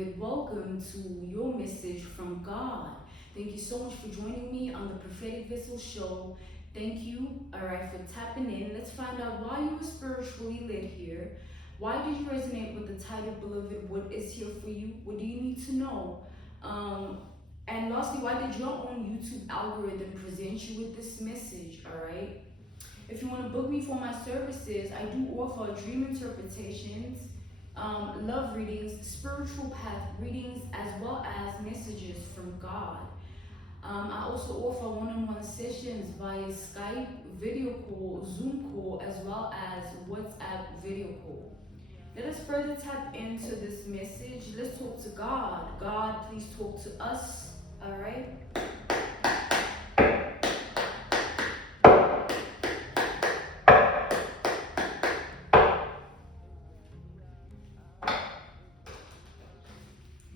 beloved. Welcome to your message from God. Thank you so much for joining me on the Prophetic Vessel Show. Thank you, all right, for tapping in. Let's find out why you were spiritually led here. Why did you resonate with the title, beloved? What is here for you? What do you need to know? And lastly, why did your own YouTube algorithm present you with this message, all right? If you want to book me for my services, I do offer dream interpretations, love readings, spiritual path readings, as well as messages from God. I also offer one-on-one sessions via Skype, video call, Zoom call, as well as WhatsApp video call. Let us further tap into this message. Let's talk to God. God, please talk to us. All right?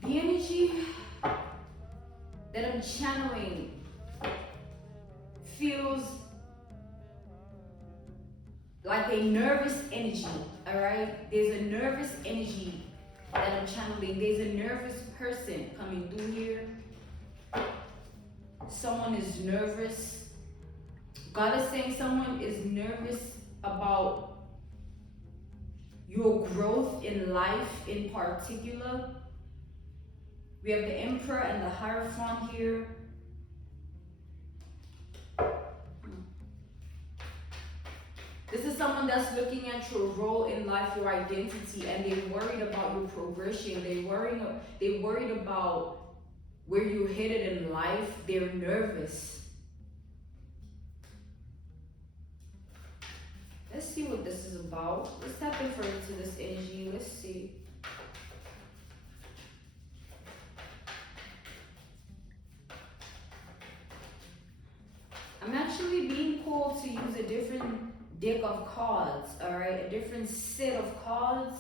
The energy that I'm channeling feels like a nervous energy, all right? There's a nervous energy that I'm channeling. There's a nervous person coming through here. Someone is nervous. God is saying someone is nervous about your growth in life in particular. We have the Emperor and the Hierophant here. This is someone that's looking at your role in life, your identity, and they're worried about your progression. They're worried about where you're headed in life. They're nervous. Let's see what this is about. Let's tap in further to this energy. Let's see. I'm actually being called to use a different deck of cards, all right? A different set of cards.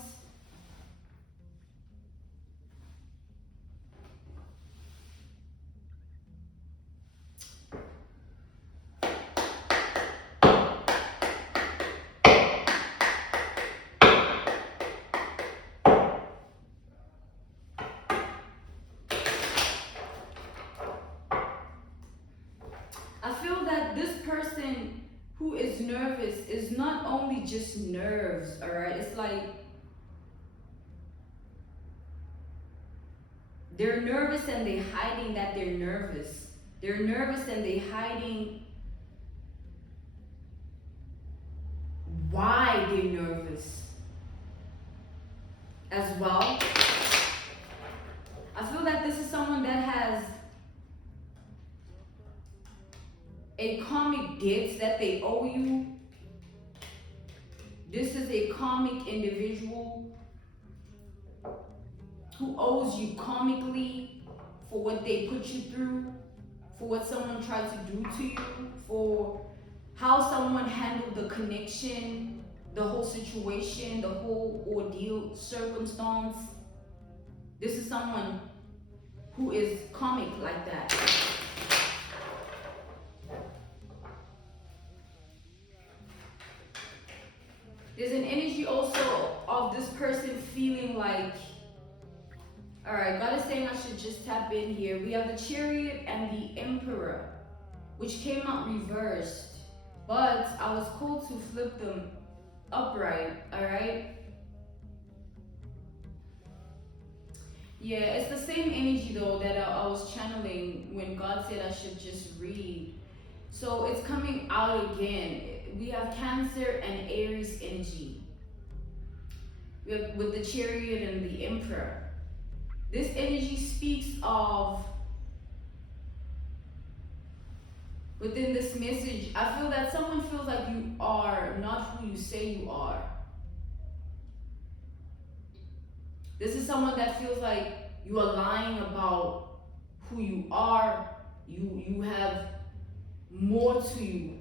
I feel that this person who is nervous is not only just nerves, all right? It's like they're nervous and they're hiding that they're nervous. They're nervous and they're hiding why they're nervous as well. I feel that this is someone that has a karmic debt that they owe you. This is a karmic individual who owes you karmically for what they put you through, for what someone tried to do to you, for how someone handled the connection, the whole situation, the whole ordeal, circumstance. This is someone who is karmic like that. There's an energy also of this person feeling like, all right, God is saying I should just tap in here. We have the Chariot and the Emperor, which came out reversed, but I was called to flip them upright, all right? Yeah, it's the same energy though that I was channeling when God said I should just read. So it's coming out again. We have Cancer and Aries energy. We have with the Chariot and the Emperor. This energy speaks of, within this message, I feel that someone feels like you are not who you say you are. This is someone that feels like you are lying about who you are. You have more to you.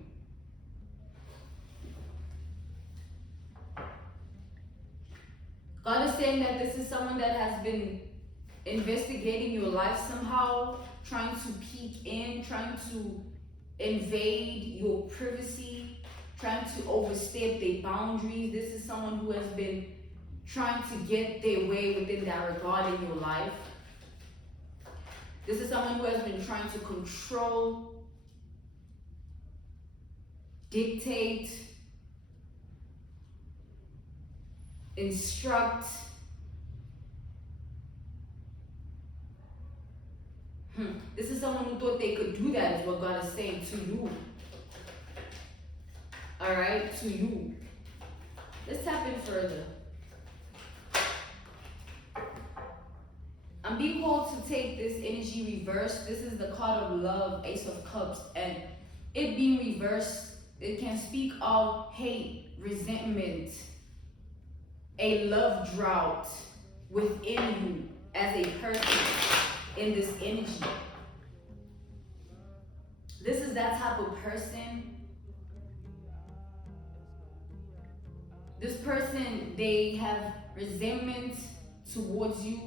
God is saying that this is someone that has been investigating your life somehow, trying to peek in, trying to invade your privacy, trying to overstep their boundaries. This is someone who has been trying to get their way within that regard in your life. This is someone who has been trying to control, dictate, instruct. This is someone who thought they could do that, is what God is saying to you. Alright, to you. Let's tap in further. I'm being called to take this energy reversed. This is the card of love, Ace of Cups. And it being reversed, it can speak of hate, resentment, a love drought within you as a person in this energy. This is that type of person. This person, they have resentment towards you.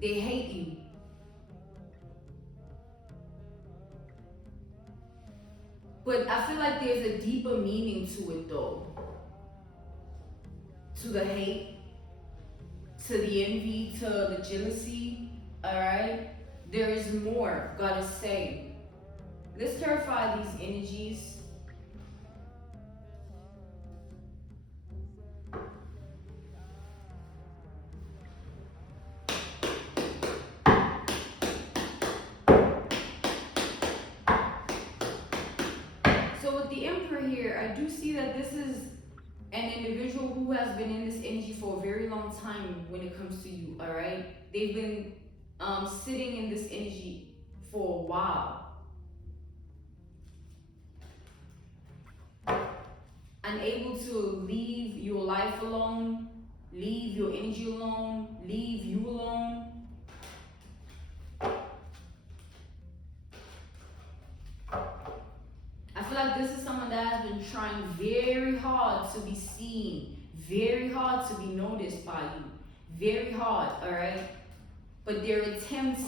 They hate you. But I feel like there's a deeper meaning to it though. To the hate, to the envy, to the jealousy, alright? There is more, God is saying. Let's clarify these energies. So with the Emperor here, I do see that this is an individual who has been in this energy for a very long time when it comes to you, all right? They've been sitting in this energy for a while. Unable to leave your life alone, leave your energy alone, leave you alone. I feel like this is someone that has been trying very hard to be seen, very hard to be noticed by you, very hard, all right? But their attempts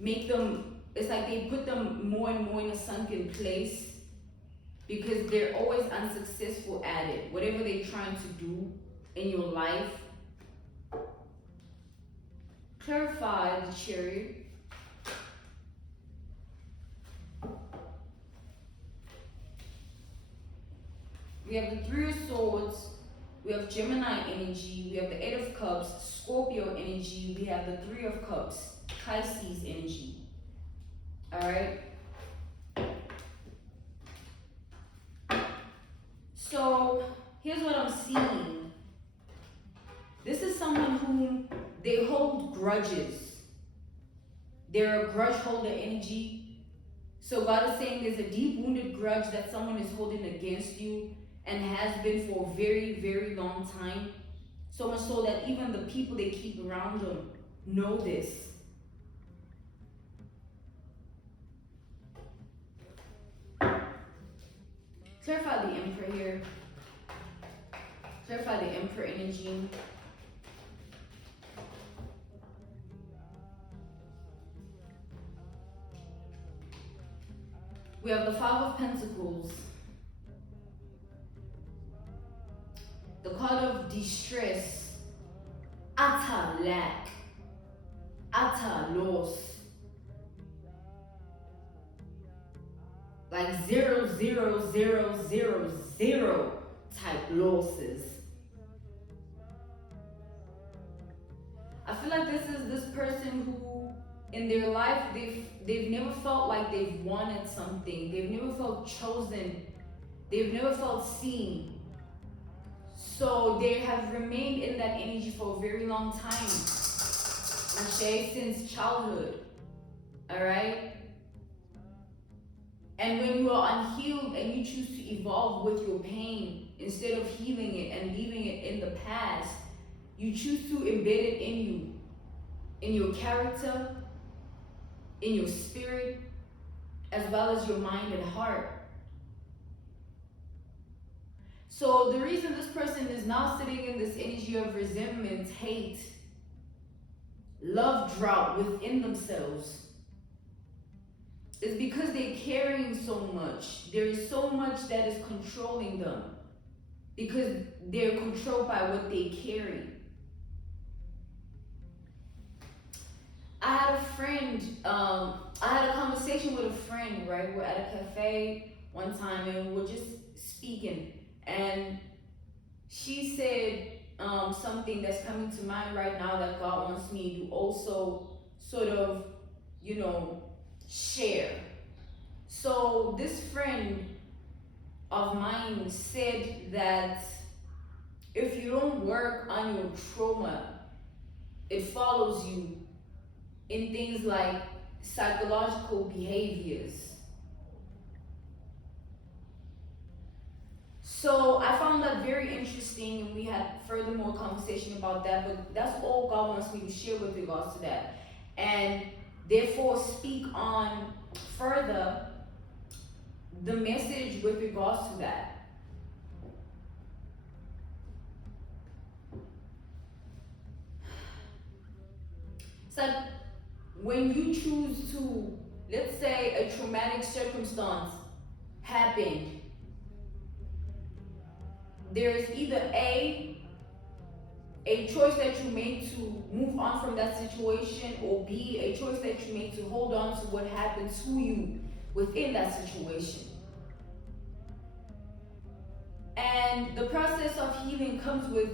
make them, it's like they put them more and more in a sunken place because they're always unsuccessful at it. Whatever they're trying to do in your life. Clarify the Chariot. We have the Three of Swords, we have Gemini energy, we have the Eight of Cups, Scorpio energy, we have the Three of Cups, Pisces energy. Alright? So, here's what I'm seeing. This is someone whom they hold grudges. They're a grudge holder energy. So God is saying there's a deep wounded grudge that someone is holding against you and has been for a very, very long time. So much so that even the people they keep around them know this. Clarify the Emperor here. Clarify the Emperor energy. We have the Five of Pentacles. The card of distress, utter lack, utter loss. Like 0, 0, 0, 0, 0 type losses. I feel like this is this person who in their life they've never felt like they've wanted something. They've never felt chosen. They've never felt seen. So they have remained in that energy for a very long time. Okay, since childhood. Alright? And when you are unhealed and you choose to evolve with your pain, instead of healing it and leaving it in the past, you choose to embed it in you, in your character, in your spirit, as well as your mind and heart. So the reason this person is now sitting in this energy of resentment, hate, love drought within themselves is because they're carrying so much. There is so much that is controlling them. because they're controlled by what they carry. I had a friend, I had a conversation with a friend, right? We're at a cafe one time and we're just speaking. And she said something that's coming to mind right now that God wants me to also sort of, you know, share. So this friend of mine said that if you don't work on your trauma, it follows you in things like psychological behaviors. So I found that very interesting, and we had furthermore conversation about that. But that's all God wants me to share with regards to that, and therefore speak on further the message with regards to that. So when you choose to, let's say, a traumatic circumstance happened, there's either a choice that you made to move on from that situation, or B, a choice that you made to hold on to what happened to you within that situation. And the process of healing comes with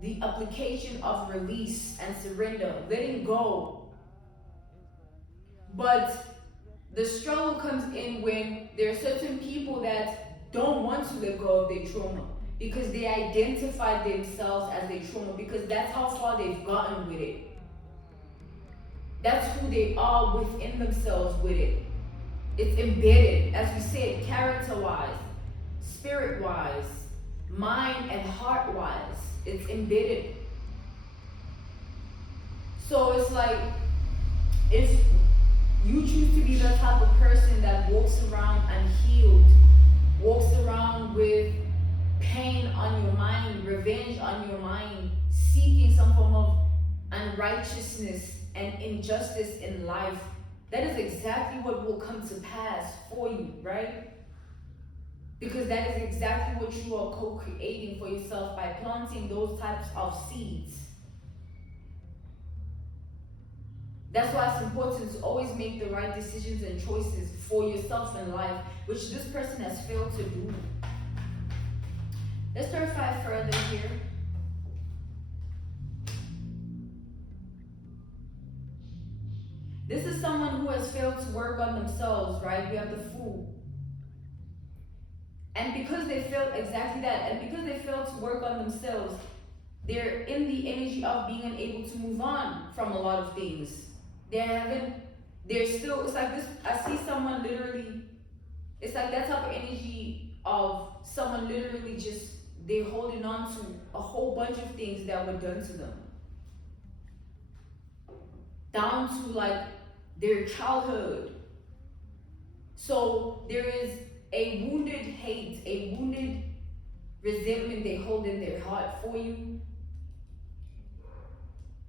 the application of release and surrender, letting go. But the struggle comes in when there are certain people that don't want to let go of their trauma because they identify themselves as their trauma, because that's how far they've gotten with it. That's who they are within themselves with it. It's embedded, as we said, character-wise, spirit-wise, mind and heart-wise. It's embedded. So it's like, if you choose to be the type of person that walks around unhealed, walks around with pain on your mind, revenge on your mind, seeking some form of unrighteousness and injustice in life, that is exactly what will come to pass for you, right? Because that is exactly what you are co-creating for yourself by planting those types of seeds. That's why it's important to always make the right decisions and choices for yourself in life, which this person has failed to do. Let's clarify further here. This is someone who has failed to work on themselves, right? We have the Fool. And because they failed exactly that, and because they failed to work on themselves, they're in the energy of being unable to move on from a lot of things. They're still, it's like this, I see someone literally, it's like that type of energy of someone literally just, they're holding on to a whole bunch of things that were done to them. Down to like their childhood. So there is a wounded hate, a wounded resentment they hold in their heart for you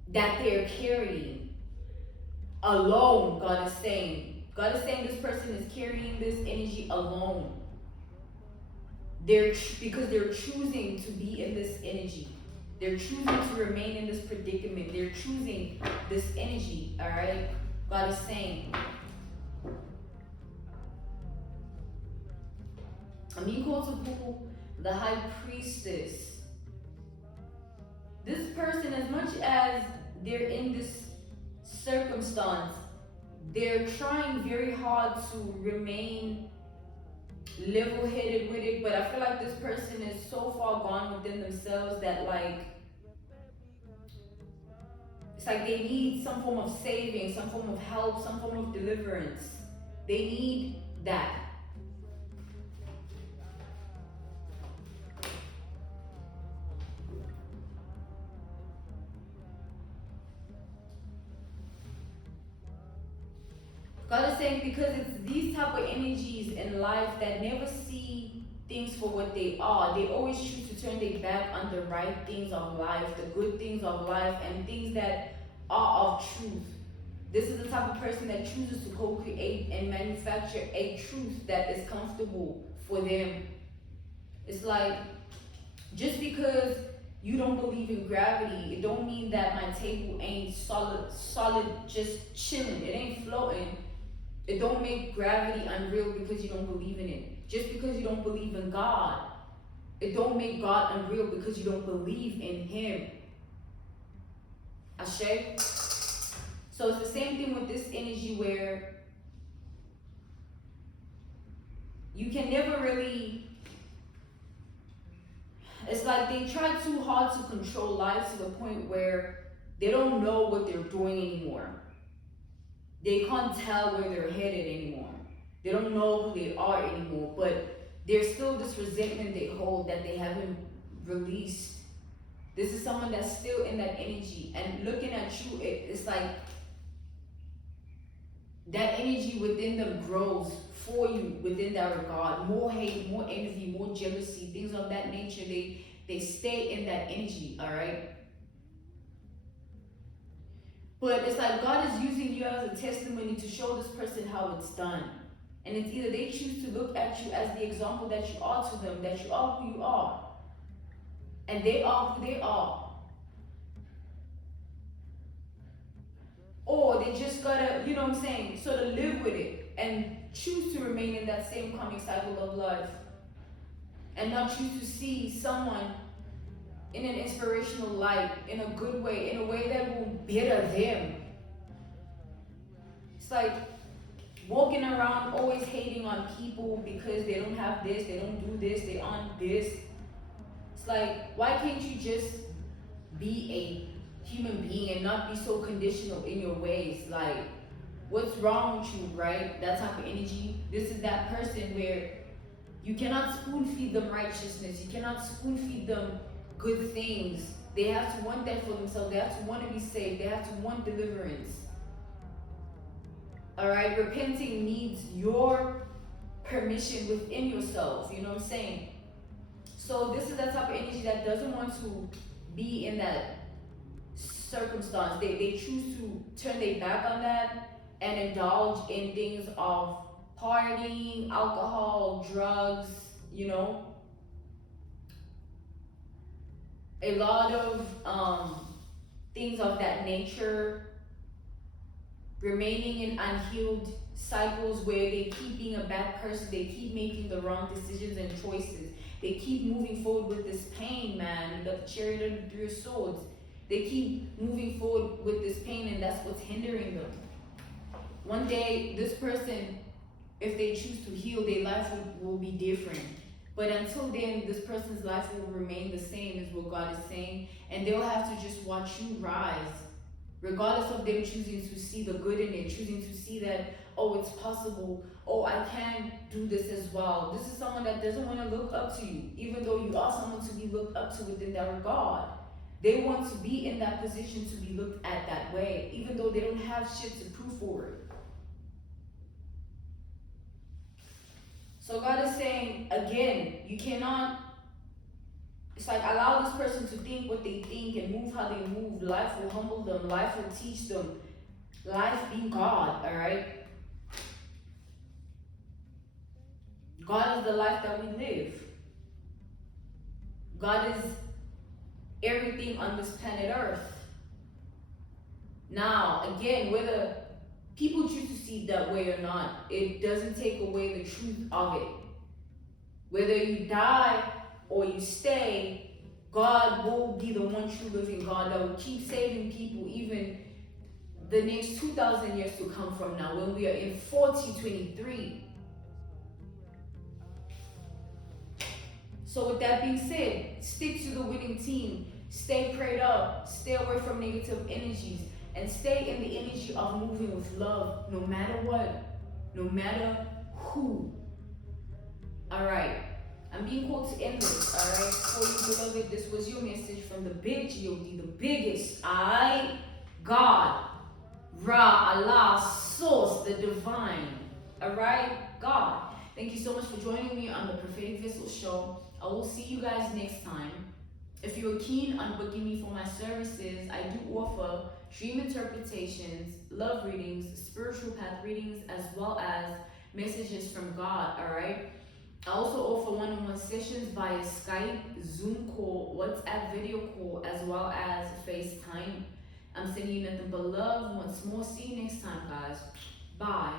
that they're carrying alone. God is saying this person is carrying this energy alone. Because they're choosing to be in this energy. They're choosing to remain in this predicament. They're choosing this energy, all right? God is saying, Amikotopuku, the high priestess. This person, as much as they're in this circumstance, they're trying very hard to remain level-headed with it, but I feel like this person is so far gone within themselves that like, it's like they need some form of saving, some form of help, some form of deliverance. They need that. God is saying, because it's these type of energies in life that never see things for what they are. They always choose to turn their back on the right things of life, the good things of life, and things that are of truth. This is the type of person that chooses to co-create and manufacture a truth that is comfortable for them. It's like Just because you don't believe in gravity, it don't mean that my table ain't solid, just chilling. It ain't floating. It don't make gravity unreal because you don't believe in it. Just because you don't believe in God, it don't make God unreal because you don't believe in Him. Ashe? So it's the same thing with this energy where you can never really, it's like they try too hard to control life to the point where they don't know what they're doing anymore. They can't tell where they're headed anymore. They don't know who they are anymore, but there's still this resentment they hold that they haven't released. This is someone that's still in that energy, and looking at you, it's like that energy within them grows for you within that regard. More hate, more envy, more jealousy, things of that nature. They stay in that energy, all right? But it's like God is using you as a testimony to show this person how it's done. And it's either they choose to look at you as the example that you are to them, that you are who you are, and they are who they are. Or they just gotta, you know what I'm saying, sort of live with it and choose to remain in that same karmic cycle of life and not choose to see someone in an inspirational light, in a good way, in a way that will better them. It's like walking around always hating on people because they don't have this, they don't do this, they aren't this. It's like, why can't you just be a human being and not be so conditional in your ways? Like, what's wrong with you, right? That type of energy. This is that person where you cannot spoon feed them righteousness. You cannot spoon feed them good things. They have to want that for themselves. They have to want to be saved. They have to want deliverance. All right, repenting needs your permission within yourself. You know what I'm saying? So this is that type of energy that doesn't want to be in that circumstance. They choose to turn their back on that and indulge in things of partying, alcohol, drugs, you know, a lot of things of that nature, remaining in unhealed cycles where they keep being a bad person, they keep making the wrong decisions and choices, they keep moving forward with this pain, man. You got the chariot under the 3 of swords. They keep moving forward with this pain, and that's what's hindering them. One day, this person, if they choose to heal, their life will be different. But until then, this person's life will remain the same, is what God is saying. And they'll have to just watch you rise, regardless of them choosing to see the good in it, choosing to see that, oh, it's possible, oh, I can do this as well. This is someone that doesn't want to look up to you, even though you are someone to be looked up to within that regard. They want to be in that position to be looked at that way, even though they don't have shit to prove for it. So God is saying, again, you cannot, it's like, allow this person to think what they think and move how they move. Life will humble them. Life will teach them. Life being God, all right? God is the life that we live. God is everything on this planet Earth. Now, again, whether people choose to see it that way or not, it doesn't take away the truth of it. Whether you die or you stay, God will be the one true living God that will keep saving people even the next 2,000 years to come from now, when we are in 4023. So with that being said, stick to the winning team. Stay prayed up. Stay away from negative energies. And stay in the energy of moving with love, no matter what, no matter who. Alright. I'm being called to end this, alright? For you, beloved, this was your message from the big G.O.D., the biggest, I, God, Ra, Allah, Source, the divine. Alright? God. Thank you so much for joining me on the Prophetic Vessel Show. I will see you guys next time. If you're keen on booking me for my services, I do offer dream interpretations, love readings, spiritual path readings, as well as messages from God, alright? I also offer one-on-one sessions via Skype, Zoom call, WhatsApp video call, as well as FaceTime. I'm sending you nothing but love once more. See you next time, guys. Bye.